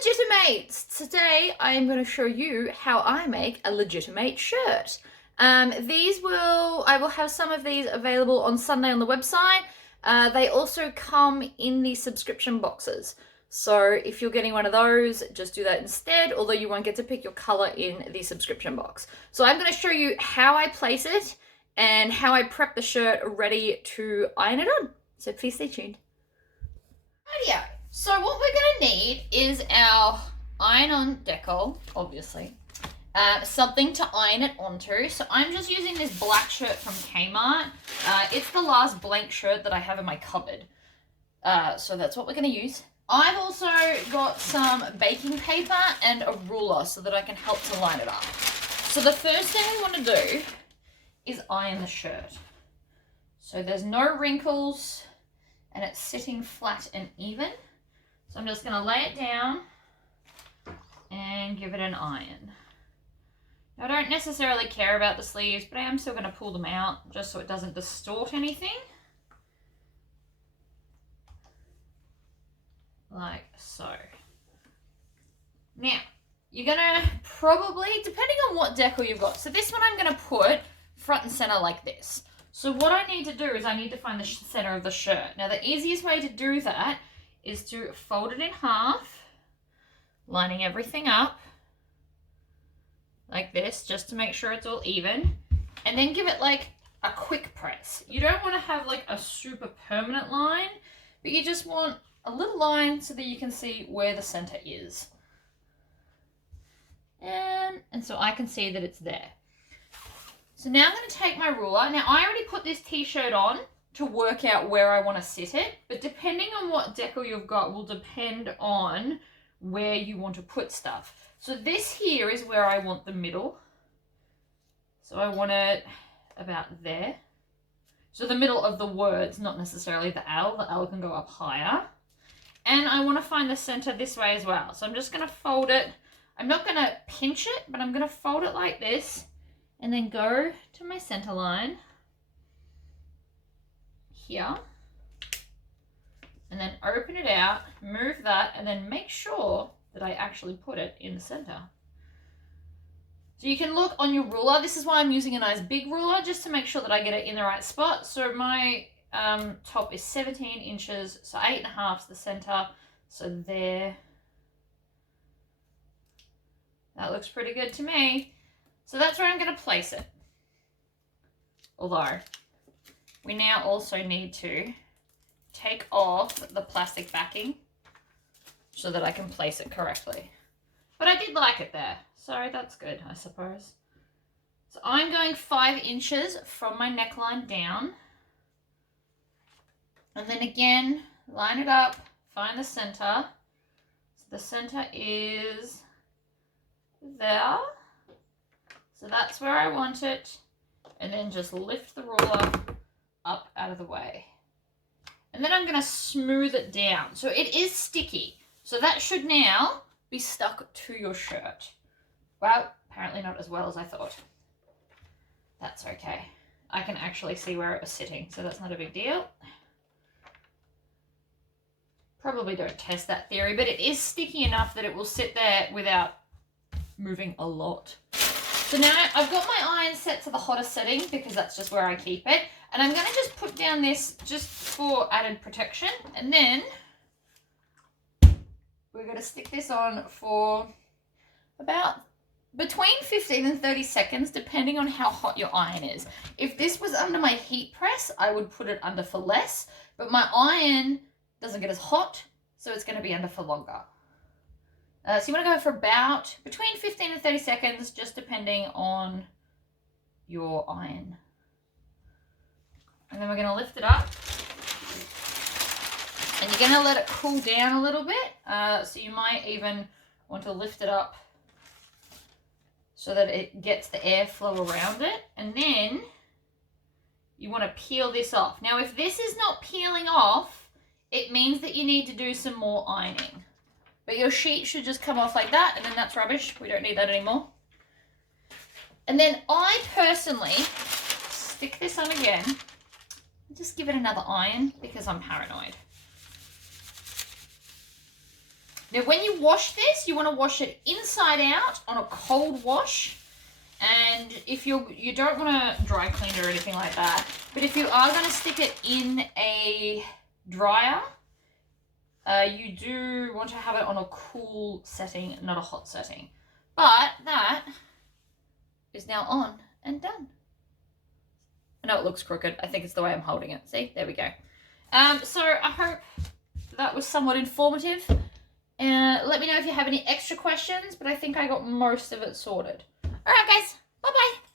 Legitimates! Today I am going to show you how I make a legitimate shirt. I will have some of these available on Sunday on the website. They also come in the subscription boxes. So if you're getting one of those, just do that instead, although you won't get to pick your color in the subscription box. So I'm going to show you how I place it and how I prep the shirt ready to iron it on. So please stay tuned. Rightio. So what we're going to need is our iron-on decal, obviously. Something to iron it onto. So I'm just using this black shirt from Kmart. It's the last blank shirt that I have in my cupboard. So that's what we're going to use. I've also got some baking paper and a ruler so that I can help to line it up. So the first thing we want to do is iron the shirt. So there's no wrinkles and it's sitting flat and even. So I'm just going to lay it down and give it an iron. Now, I don't necessarily care about the sleeves, but I am still going to pull them out just so it doesn't distort anything. Like so. Now, you're going to probably, depending on what decal you've got, so this one I'm going to put front and center like this. So what I need to do is I need to find the center of the shirt. Now, the easiest way to do that is to fold it in half, lining everything up like this, just to make sure it's all even, and then give it like a quick press. You don't want to have like a super permanent line, but you just want a little line so that you can see where the center is. And so I can see that it's there. So now I'm going to take my ruler. Now I already put this t-shirt on to work out where I want to sit it, but depending on what decal you've got will depend on where you want to put stuff. So this here is where I want the middle. So I want it about there. So the middle of the words, not necessarily the L. The L can go up higher. And I want to find the center this way as well. So I'm just going to fold it. I'm not going to pinch it, but I'm going to fold it like this and then go to my center line here, and then open it out, move that, and then make sure that I actually put it in the center. So you can look on your ruler. This is why I'm using a nice big ruler, just to make sure that I get it in the right spot. So my top is 17 inches, so 8.5 is the center. So there. That looks pretty good to me. So that's where I'm going to place it. Although, we now also need to take off the plastic backing so that I can place it correctly. But I did like it there, so that's good, I suppose. So I'm going 5 inches from my neckline down. And then again, line it up, find the center. So the center is there. So that's where I want it. And then just lift the ruler up out of the way. And then I'm going to smooth it down. So it is sticky. So that should now be stuck to your shirt. Well, apparently not as well as I thought. That's okay. I can actually see where it was sitting, so that's not a big deal. Probably don't test that theory, but it is sticky enough that it will sit there without moving a lot. So now I've got my iron set to the hottest setting because that's just where I keep it. And I'm going to just put down this just for added protection. And then we're going to stick this on for about between 15 and 30 seconds, depending on how hot your iron is. If this was under my heat press, I would put it under for less. But my iron doesn't get as hot, so it's going to be under for longer. So you want to go for about between 15 and 30 seconds, just depending on your iron. And then we're going to lift it up. And you're going to let it cool down a little bit. So you might even want to lift it up so that it gets the airflow around it. And then you want to peel this off. Now, if this is not peeling off, it means that you need to do some more ironing. But your sheet should just come off like that, and then that's rubbish. We don't need that anymore. And then I personally stick this on again and just give it another iron because I'm paranoid. Now, when you wash this, you want to wash it inside out on a cold wash. And if you don't want to dry clean it or anything like that, but if you are going to stick it in a dryer, you do want to have it on a cool setting, not a hot setting. But that is now on and done. I know it looks crooked. I think it's the way I'm holding it. See, there we go. So I hope that was somewhat informative. Let me know if you have any extra questions, but I think I got most of it sorted. All right, guys. Bye-bye.